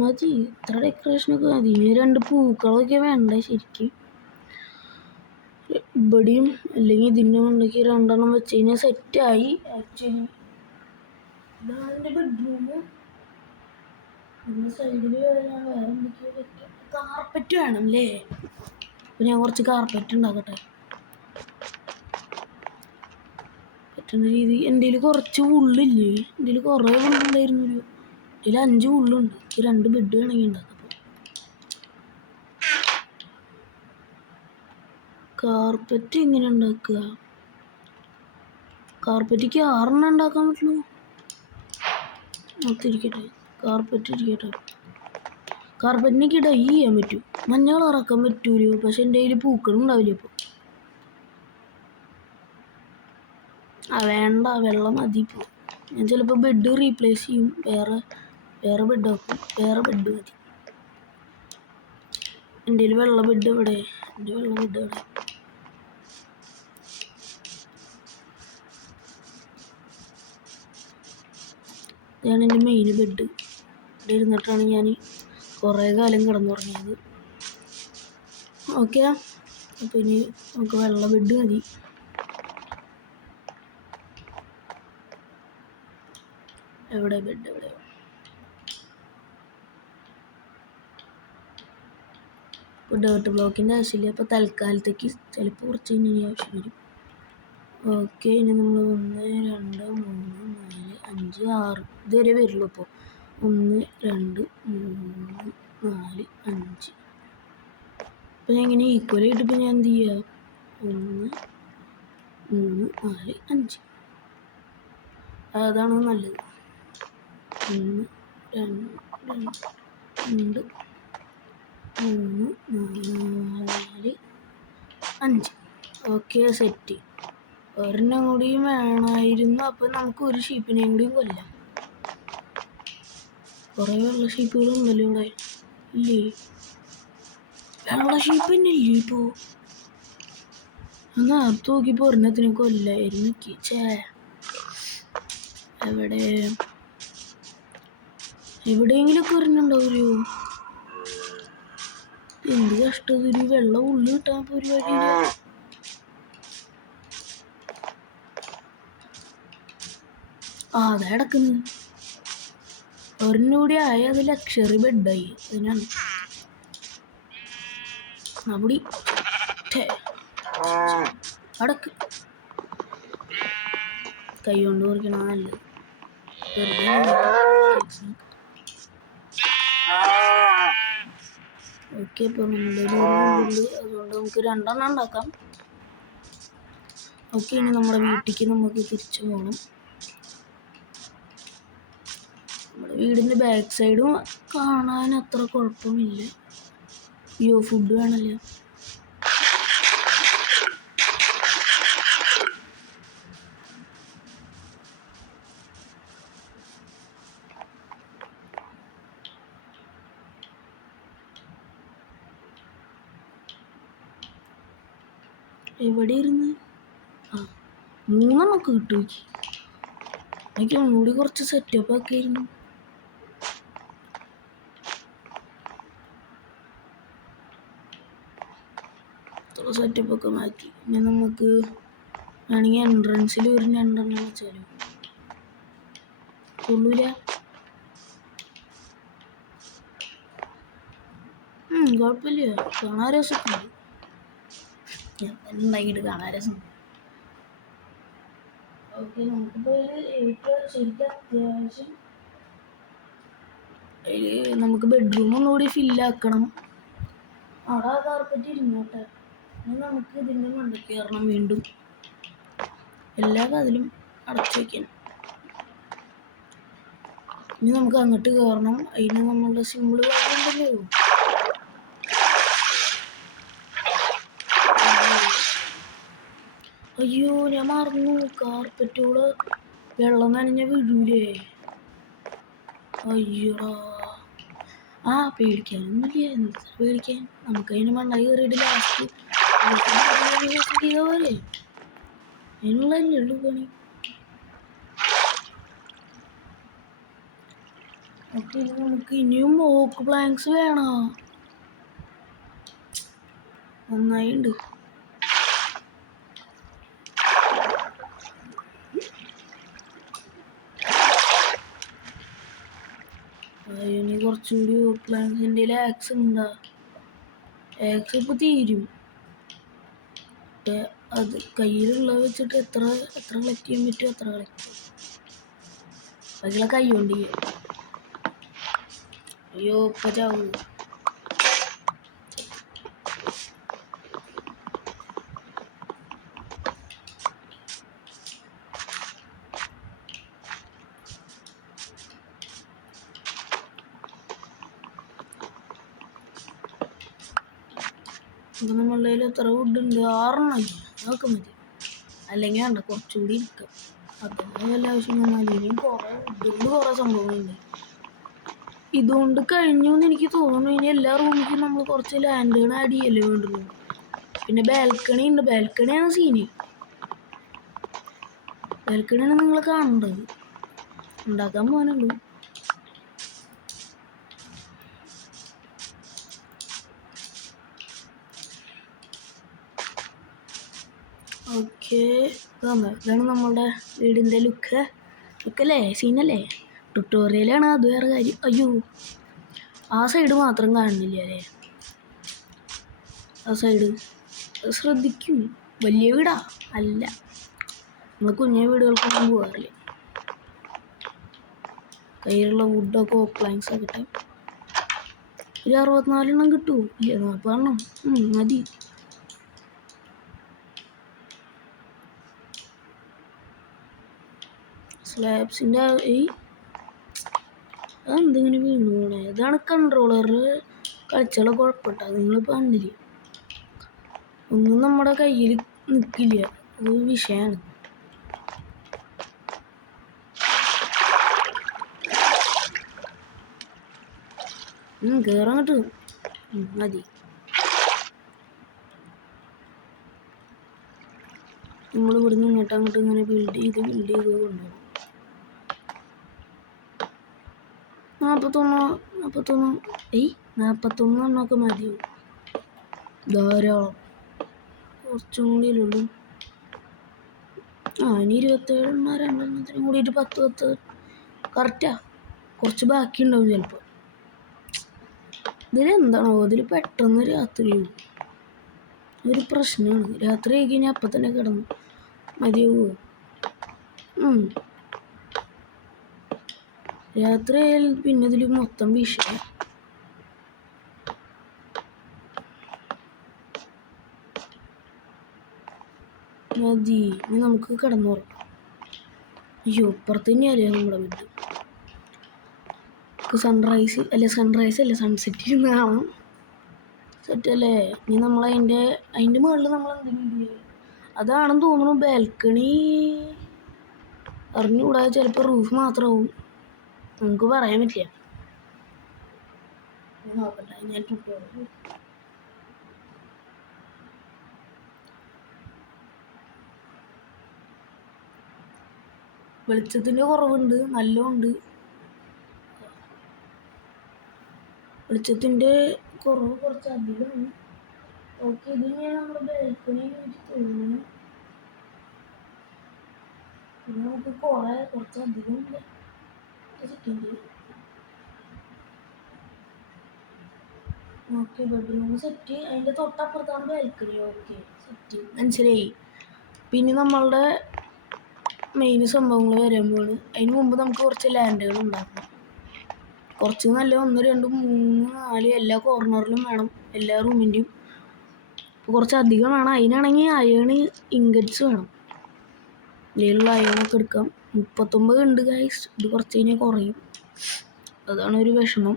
മതി ഇത്ര ഡെക്കറേഷനൊക്കെ മതി ഇനി 2 പൂക്കളൊക്കെ വേണ്ടേ ശരിക്കും ഇവിടെയും അല്ലെങ്കിൽ ഇതിൻ്റെ ഉണ്ടെങ്കിൽ 2 എണ്ണം വെച്ച് കഴിഞ്ഞാൽ സെറ്റായി ആക്ച്വലി ഇതാണ് എൻ്റെ ബെഡ്റൂം സൈഡിൽ ഞാൻ വേറെ എന്തൊക്കെയോ വെക്കാം കാർപ്പറ്റ് വേണം അല്ലേ അപ്പോൾ ഞാൻ കുറച്ച് കാർപ്പറ്റ് ഉണ്ടാക്കട്ടെ പറ്റുന്ന രീതി എൻ്റെ കയ്യിൽ കുറച്ച് ഉള്ളില്ലേ എൻ്റെ കയ്യിൽ കുറേ ഉള്ളുണ്ടായിരുന്നു ഇതിൽ 5 ഉള്ളുണ്ട് 2 ബെഡ് വേണമെങ്കിൽ ഉണ്ടാക്കാം കാർപ്പറ്റ് എങ്ങനെ ഉണ്ടാക്കുക കാർപ്പറ്റിക്ക് 6 എണ്ണം ഉണ്ടാക്കാൻ പറ്റുള്ളൂ നോക്കിയിരിക്കട്ടെ കാർപ്പറ്റ് ഇരിക്കട്ടെ കാർപ്പറ്റിനൊക്കെ ഡൈ ചെയ്യാൻ പറ്റും മഞ്ഞ കളറാക്കാൻ പറ്റൂലോ പക്ഷെ എൻ്റെ കയ്യിൽ പൂക്കളും ഉണ്ടാവില്ല ഇപ്പോൾ വേണ്ട വെള്ളം മതി ഇപ്പോൾ ഞാൻ ചിലപ്പോൾ ബെഡ് റീപ്ലേസ് ചെയ്യും വേറെ ബെഡാക്കും വേറെ ബെഡ് മതി എൻ്റെ കയ്യിൽ വെള്ള ബെഡ് എവിടെ എൻ്റെ വെള്ള ബെഡ് എവിടെ ഇതാണ് എൻ്റെ മെയിൻ ബെഡ് ഇവിടെ ഇരുന്നിട്ടാണ് ഞാൻ കുറേ കാലം കിടന്നുറങ്ങിയത് ഓക്കെ അപ്പോൾ ഇനി നമുക്ക് വെള്ള ബെഡ് മതി എവിടെ ബെഡ് എവിടെ ഇപ്പോൾ ഡേർട്ട് ബ്ലോക്കിൻ്റെ ആവശ്യമില്ല അപ്പോൾ തൽക്കാലത്തേക്ക് ചിലപ്പോൾ കുറച്ച് ഇനി ആവശ്യം വരും ഓക്കെ ഇനി നമ്മൾ 1 2 3 4 5 6 ഇതുവരെ വരുള്ളൂ ഇപ്പോൾ 1 2 3 4 5 അപ്പോൾ ഞാൻ ഇങ്ങനെ ഈക്വലായിട്ട് ഇപ്പോൾ ഞാൻ എന്ത് ചെയ്യുക 1 3 4 5 അതാണ് നല്ലത് 1 2 3 4 5 ഓക്കെ സെറ്റ് ഒരെണ്ണം കൂടിയും വേണമായിരുന്നു അപ്പോൾ നമുക്ക് ഒരു ഷീപ്പിനെയും കൂടിയും കൊല്ലാം കുറേ വെള്ള ഷീപ്പുകളുണ്ടല്ലോ ഇവിടെ ഇല്ലേ വെള്ള ഷീപ്പ് തന്നെ ഇല്ലേ ഇപ്പോൾ എന്നാൽ അത് നോക്കിയപ്പോൾ ഒരെണ്ണത്തിന് കൊല്ലായിരുന്നു എവിടെയെങ്കിലുമൊക്കെ ഒരെണ്ണുണ്ടാവുമല്ലോ എന്ത് കഷ്ടം ഒരു വെള്ളം ഉള്ളു കിട്ടാൻ ഇപ്പോൾ ഒരു വഴിയില്ല അതാ കിടക്കുന്നു ഒരെണ്ണം കൂടി ആയി അത് ലക്ഷറി ബെഡായി അതിനാണ് അവിടെ അടക്ക് കൈ കൊണ്ട് കുറിക്കണ നല്ലത് ഓക്കെ ഇപ്പോൾ നമ്മുടെ അതുകൊണ്ട് നമുക്ക് 2 എണ്ണം ഉണ്ടാക്കാം ഓക്കെ ഇനി നമ്മുടെ വീട്ടിലേക്ക് നമുക്ക് തിരിച്ചു പോകണം നമ്മുടെ വീടിൻ്റെ ബാക്ക് സൈഡും കാണാൻ അത്ര കുഴപ്പമില്ല ഫുഡ് വേണമല്ലോ എവിടെ ഇരുന്ന് ആ 3 കിട്ടും എനിക്ക് ഒന്നുകൂടി കുറച്ച് സെറ്റപ്പ് ഒക്കെ ആയിരുന്നു. സെറ്റപ്പൊക്കെ മാറ്റി. ഇനി നമുക്ക് വേണമെങ്കിൽ എൻട്രൻസിൽ ഒരു 2 വെച്ചാലും കൊള്ളൂല. കുഴപ്പമില്ല, കാണാൻ രസമൊക്കെ ഉണ്ടാക്കിയിട്ട് കാണാൻ രസം. ഓക്കെ, നമുക്കിപ്പോൾ ശരിക്കും അത്യാവശ്യം നമുക്ക് ബെഡ്റൂം ഒന്നുകൂടി ഫില്ലാക്കണം. അവിടെ ആ കാർപ്പറ്റ് ഇരുന്നോട്ടെ. ഇനി നമുക്ക് ഇതിൻ്റെ മണ്ടയ്ക്ക് കയറണം. വീണ്ടും എല്ലാ കഥലും അടച്ചു വയ്ക്കണം. ഇനി നമുക്ക് അങ്ങോട്ട് കയറണം. അതിന് നമ്മളുടെ സിമ്പിൾ ഉണ്ടല്ലോ. അയ്യോ, ഞാൻ മറന്നു. കാർപ്പറ്റോട് വെള്ളം നനഞ്ഞ വീഴൂലേ? അയ്യോടാ. പേടിക്കാനൊന്നുമില്ല. എന്താ പേടിക്കാൻ? നമുക്കതിന് മണ്ണായി കയറിയിട്ട് ലാസ്റ്റ് ചെയ്ത പോലെ അതിനുള്ളതല്ലേ ഉള്ളൂ പണി. ഓക്കെ, നമുക്ക് ഇനിയും മോക്ക് പ്ലാങ്ക്സ് വേണോ? നന്നായിണ്ട്. ഇനി കുറച്ചുകൂടി പ്ലാങ്ക്സിൻ്റെ ആക്സ് ഉണ്ടാ. ആക്സ് ഇപ്പോൾ തീരും. അത് കയ്യിലുള്ളത് വെച്ചിട്ട് എത്ര കളക്ട് ചെയ്യാൻ പറ്റുമോ അത്ര കളക്ട് ചെയ്യും. അതിലുള്ള കൈ കൊണ്ട് ചെയ്യാം. അയ്യോ, ഇപ്പം ചാവൂ. അപ്പം നമ്മളുടെ കയ്യിൽ എത്ര വുഡുണ്ട്? 6 അതൊക്കെ മതി. അല്ലെങ്കിൽ വേണ്ട, കുറച്ചുകൂടി ഇരിക്കാം. അതിന് വല്ല ആവശ്യം വന്നാൽ ഇനിയും കുറേ സംഭവങ്ങളുണ്ട്. ഇതുകൊണ്ട് കഴിഞ്ഞു എന്ന് എനിക്ക് തോന്നുന്നു. ഇനി എല്ലാ റൂമിലേക്കും നമ്മൾ കുറച്ച് ലാൻഡേൺ ആഡ് ചെയ്യല്ലേ വേണ്ടുള്ളൂ. പിന്നെ ബാൽക്കണി ഉണ്ട്. ബാൽക്കണിയാണ് സീന്. ബാൽക്കണിയാണ് നിങ്ങൾ കാണേണ്ടത്. ഉണ്ടാക്കാൻ പോകാനുള്ളൂ. ഓക്കെ, ഇതാണ് നമ്മളുടെ വീടിൻ്റെ ലുക്കല്ലേ? സീനല്ലേ? ട്യൂട്ടോറിയലാണ്, അത് വേറെ കാര്യം. അയ്യോ, ആ സൈഡ് മാത്രം കാണുന്നില്ല അല്ലേ? ആ സൈഡ് ശ്രദ്ധിക്കും. വലിയ വീടാ അല്ല, നമ്മൾ കുഞ്ഞ വീടുകൾക്കൊന്നും പോകാറില്ല. കയ്യിലുള്ള വുഡൊക്കെ പ്ലാങ്ക്സ് ആക്കട്ടെ. ഒരു 64 കിട്ടുമോ? ഇല്ല, 40 മതി. സ്ലാബ്സിൻ്റെ അതെന്തിങ്ങനെ വീണു പോണേ? ഇതാണ് കൺട്രോളറിൽ കളിച്ചുള്ള കുഴപ്പമില്ല. നിങ്ങളിപ്പോൾ കണ്ടില്ല, ഒന്നും നമ്മുടെ കയ്യിൽ നിൽക്കില്ല. അത് വിഷയമാണ്. കയറങ്ങോട്ട് മതി. നമ്മൾ ഇവിടുന്ന് അങ്ങോട്ട് ഇങ്ങനെ ബിൽഡ് ചെയ്ത് കൊണ്ടുപോകും. 41 മതിയോ? ധാരാളം. കുറച്ചും കൂടി ഉള്ളൂ. ഇനി 27 2 കൂടിയിട്ട് 10 കറക്റ്റാ. കുറച്ച് ബാക്കി ഉണ്ടാവും ചിലപ്പോൾ. ഇതിലെന്താണോ ഇതിൽ പെട്ടെന്ന് രാത്രിയാവും. ഒരു പ്രശ്നമാണ്. രാത്രി ആയി കഴിഞ്ഞാൽ അപ്പം തന്നെ കിടന്നു മതിയാവുമോ? രാത്രി ആയാൽ പിന്നെ ഇതിൽ മൊത്തം വിഷയം. മതി, ഇനി നമുക്ക് കിടന്നുറങ്ങാം. അയ്യോ, ഇപ്പുറത്ത് തന്നെയല്ലേ നമ്മുടെ വീട്. സൺറൈസ് അല്ല സൺസെറ്റ് ഇരുന്ന് കാണാം. സെറ്റല്ലേ? ഇനി നമ്മൾ അതിൻ്റെ മുകളിൽ നമ്മൾ എന്തെങ്കിലും അതാണെന്ന് തോന്നുന്നു ബാൽക്കണി. അറിഞ്ഞുകൂടാതെ ചിലപ്പോൾ റൂഫ് മാത്രമാവും. നമുക്ക് പറയാൻ പറ്റില്ല. നോക്കട്ടെ, ഞാൻ വെളിച്ചത്തിൻ്റെ കുറവുണ്ട്, നല്ലോണ്ട്. വെളിച്ചത്തിൻ്റെ കുറവ് കുറച്ച് അധികമാണ്. ഓക്കെ, ഇതിന് നമ്മുടെ ബാൽക്കണി തോന്നുന്നു. പിന്നെ നമുക്ക് കുറച്ച് അധികം ഉണ്ട്. സെക്കൻഡ്. Okay, bedroom set. അതിൻ്റെ തൊട്ടപ്പുറത്താണ് ബാൽക്കണി. ഓക്കെ, സെറ്റ്, മനസ്സിലായി. പിന്നെ നമ്മളുടെ മെയിൻ സംഭവങ്ങൾ വരുമ്പോൾ അതിന് മുമ്പ് നമുക്ക് കുറച്ച് ലാൻഡുകൾ ഉണ്ടാക്കണം. കുറച്ച് നല്ല 1, 2, 3, 4 എല്ലാ കോർണറിലും വേണം, എല്ലാ റൂമിൻ്റെയും. കുറച്ച് അധികം വേണം. അതിനാണെങ്കിൽ അയൺ ഇൻഗറ്റ്സ് വേണം. ഇതിലുള്ള അയണൊക്കെ എടുക്കാം. 39 ഉണ്ട് ഗൈസ്. ഇത് കുറച്ച് കഴിഞ്ഞാൽ കുറയും, അതാണ് ഒരു വിഷമം.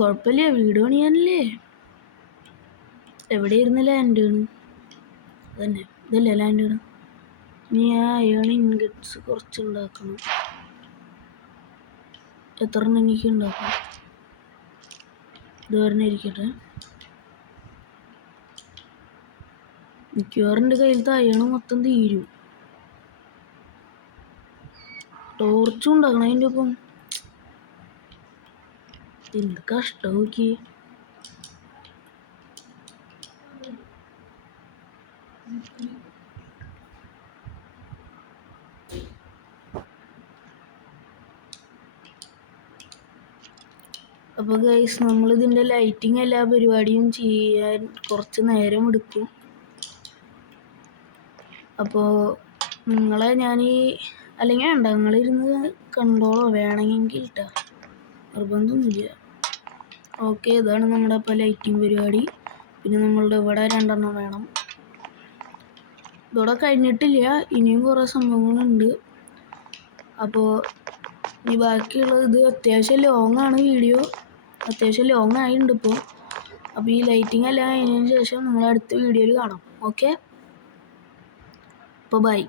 കുഴപ്പമില്ല, വീട് പണിയാനല്ലേ. എവിടെയായിരുന്നു ലാൻഡാണ്? അതന്നെ, ഇതല്ലേ ലാൻഡാണ്. ഇനി ആ അയൺ ഇൻഗറ്റ്സ് കുറച്ച് ഉണ്ടാക്കണം. എത്ര എണ്ണം എനിക്ക് ഉണ്ടാക്കാം? ഇത് പറഞ്ഞ ഇരിക്കട്ടെ. മിക്കവാറും എൻ്റെ കയ്യിലത്തെ അയൺ മൊത്തം തീരും. ടോർച്ചും ഉണ്ടാക്കണം അതിൻ്റെ ഒപ്പം. എന്ത് കഷ്ടം നോക്കി. അപ്പോൾ ഗൈസ്, നമ്മളിതിൻ്റെ ലൈറ്റിങ് എല്ലാ പരിപാടിയും ചെയ്യാൻ കുറച്ച് നേരം എടുക്കും. അപ്പോൾ നിങ്ങളെ അല്ലെങ്കിൽ വേണ്ട, നിങ്ങളിരുന്ന് കണ്ടോളോ വേണമെങ്കിൽ കേട്ടോ, നിർബന്ധമൊന്നുമില്ല. ഓക്കെ, ഇതാണ് നമ്മുടെ ഇപ്പോൾ ലൈറ്റിങ് പരിപാടി. പിന്നെ നമ്മളുടെ ഇവിടെ 2 എണ്ണം വേണം. ഇതോടെ കഴിഞ്ഞിട്ടില്ല, ഇനിയും കുറേ സംഭവങ്ങളുണ്ട്. അപ്പോൾ ഈ ബാക്കിയുള്ളത്, ഇത് അത്യാവശ്യം ലോങ്ങാണ് വീഡിയോ, അത്യാവശ്യം ലോങ് ആയിട്ടുണ്ട് ഇപ്പോൾ. അപ്പോൾ ഈ ലൈറ്റിങ് എല്ലാം കഴിഞ്ഞതിന് ശേഷം നിങ്ങൾ അടുത്ത വീഡിയോയിൽ കാണാം. ഓക്കെ, അപ്പോൾ ബൈ.